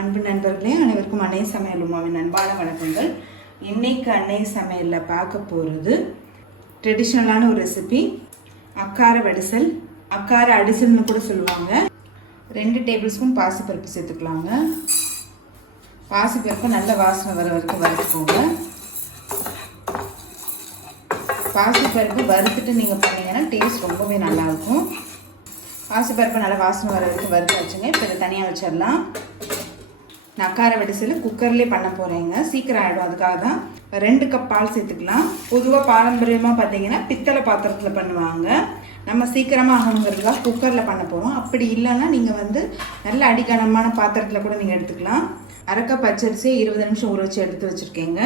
அன்பு நண்பர்களே, அனைவருக்கும் அன்னை சமையல் உமாவின் அன்பான வணக்கங்கள். இன்னைக்கு அன்னை சமையலில் பார்க்க போகிறது ட்ரெடிஷ்னலான ஒரு ரெசிபி, அக்கார வடிசல். அக்கார அடிசல்னு கூட சொல்லுவாங்க. 2 டேபிள் ஸ்பூன் பாசிப்பருப்பு சேர்த்துக்கலாங்க. பாசிப்பருப்பு நல்ல வாசனை வர வரைக்கும் வறுத்துக்கோங்க. பாசிப்பருப்பு வறுத்துட்டு நீங்கள் பண்ணிங்கன்னா டேஸ்ட் ரொம்பவே நல்லாயிருக்கும். பாசிப்பருப்பு நல்லா வாசனை வர வரைக்கும் வறுத்து வச்சுங்க. இப்போ இதை தனியாக வச்சிடலாம். நான் அக்கார வடிசல் குக்கர்லேயே பண்ண போகிறேங்க, சீக்கிரம் ஆகிடும். அதுக்காக தான் 2 கப் பால் சேர்த்துக்கலாம். பொதுவாக பாரம்பரியமாக பார்த்தீங்கன்னா பித்தளை பாத்திரத்தில் பண்ணுவாங்க. நம்ம சீக்கிரமாக ஆகணுங்கிறதுக்காக குக்கரில் பண்ண போகிறோம். அப்படி இல்லைன்னா நீங்கள் நல்ல அடிக்கனமான பாத்திரத்தில் கூட நீங்கள் எடுத்துக்கலாம். 1/2 கப் பச்சரிசியை 20 நிமிஷம் ஊற வச்சு எடுத்து வச்சுருக்கேங்க.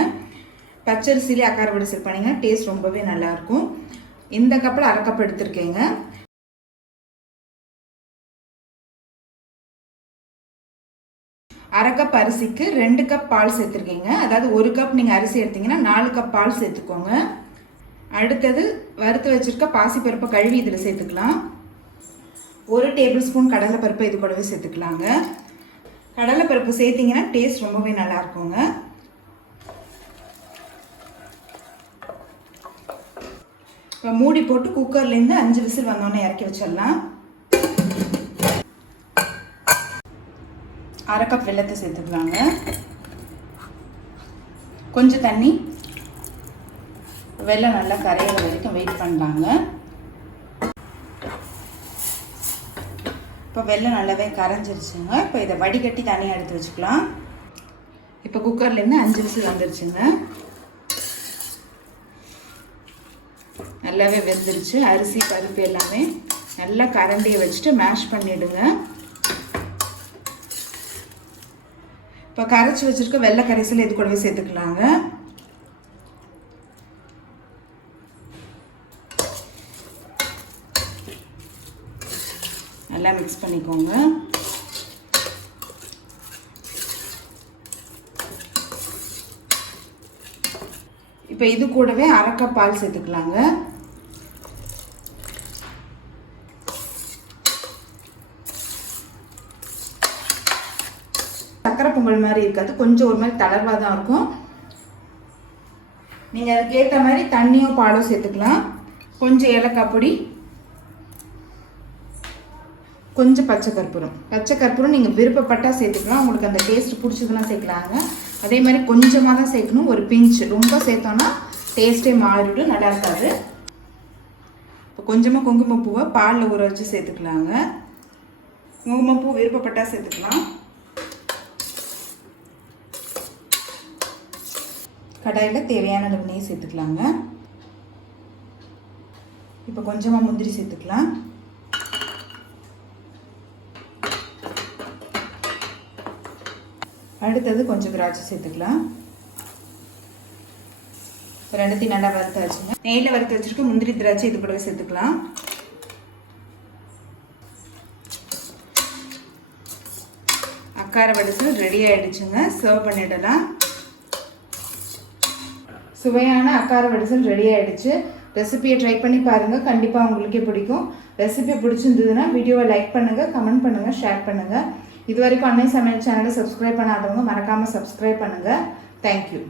பச்சரிசியிலே அக்கார வடிசல் பண்ணிங்கன்னா டேஸ்ட் ரொம்பவே நல்லாயிருக்கும். இந்த கப்பில் 1/2 கப் எடுத்துருக்கேங்க. 1/2 கப் அரிசிக்கு 2 கப் பால் சேர்த்துருக்கீங்க. அதாவது 1 கப் நீங்கள் அரிசி எடுத்தீங்கன்னா 4 கப் பால் சேர்த்துக்கோங்க. அடுத்தது வறுத்து வச்சுருக்க பாசிப்பருப்பை கழுவி இதில் சேர்த்துக்கலாம். 1 டேபிள் ஸ்பூன் கடலைப்பருப்பை இது கூடவே சேர்த்துக்கலாங்க. கடலைப்பருப்பு சேர்த்திங்கன்னா டேஸ்ட் ரொம்பவே நல்லாயிருக்குங்க. இப்போ மூடி போட்டு குக்கர்லேருந்து 5 விசில் வந்தோடனே இறக்கி வச்சிடலாம். 1/2 கப் வெல்லத்தை சேர்த்துக்கலாங்க. கொஞ்சம் தண்ணி, வெல்லம் நல்லா கரையிற வரைக்கும் வெயிட் பண்ணலாங்க. இப்போ வெல்லம் நல்லாவே கரைஞ்சிருச்சுங்க. இப்போ இதை வடிகட்டி தனியாக எடுத்து வச்சுக்கலாம். இப்போ குக்கர்லேருந்து 5 விசில் வந்துருச்சுங்க. நல்லாவே வெந்துருச்சு. அரிசி பருப்பு எல்லாமே நல்லா கரண்டியை வச்சுட்டு மேஷ் பண்ணிவிடுங்க. இப்போ கரைச்சி வச்சுருக்க வெள்ளை கரைசல் இது கூடவே சேர்த்துக்கலாங்க. நல்லா மிக்ஸ் பண்ணிக்கோங்க. இப்போ இது கூடவே 1/2 கப் பால் சேர்த்துக்கலாங்க. சக்கரை பொங்கல் மாதிரி இருக்காது, கொஞ்சம் ஒரு மாதிரி தளர்வாக தான் இருக்கும். நீங்கள் அதுக்கேற்ற மாதிரி தண்ணியோ பாலோ சேர்த்துக்கலாம். கொஞ்சம் ஏலக்காய் பொடி, கொஞ்சம் பச்சை கற்பூரம் நீங்கள் விருப்பப்பட்டால் சேர்த்துக்கலாம். உங்களுக்கு அந்த டேஸ்ட் பிடிச்சதுன்னா சேர்க்கலாங்க. அதே மாதிரி கொஞ்சமாக தான் சேர்க்கணும், ஒரு பிஞ்ச். ரொம்ப சேர்த்தோன்னா டேஸ்ட்டே மாறிவிடும், நல்லா இருக்காது. இப்போ கொஞ்சமாக குங்குமப்பூவை பாலில் ஊற வச்சு சேர்த்துக்கலாங்க. குங்குமப்பூ விருப்பப்பட்டால் சேர்த்துக்கலாம். கடாயில் தேவையான அளவு நெய் சேர்த்துக்கலாங்க. இப்போ கொஞ்சமாக முந்திரி சேர்த்துக்கலாம். அடுத்தது கொஞ்சம் திராட்சை சேர்த்துக்கலாம். இப்போ 2த்தையும் நல்லா வறுத்து வச்சுங்க. நெய்யில் வறுத்து வச்சுருக்க முந்திரி திராட்சை இது கூடவே சேர்த்துக்கலாம். அக்கார வடிசல் ரெடி ஆகிடுச்சுங்க. சர்வ் பண்ணிடலாம். சுவையான அக்கார வடிசல் ரெடி ஆகிடுச்சு. ரெசிபியை ட்ரை பண்ணி பாருங்கள், கண்டிப்பாக உங்களுக்கே பிடிக்கும். ரெசிபி பிடிச்சிருந்ததுன்னா வீடியோவை லைக் பண்ணுங்கள், கமெண்ட் பண்ணுங்கள், ஷேர் பண்ணுங்கள். இது வரைக்கும் அன்னை சமையல் சேனலை சப்ஸ்கிரைப் பண்ணாதவங்க மறக்காமல் சப்ஸ்கிரைப் பண்ணுங்கள். தேங்க்யூ.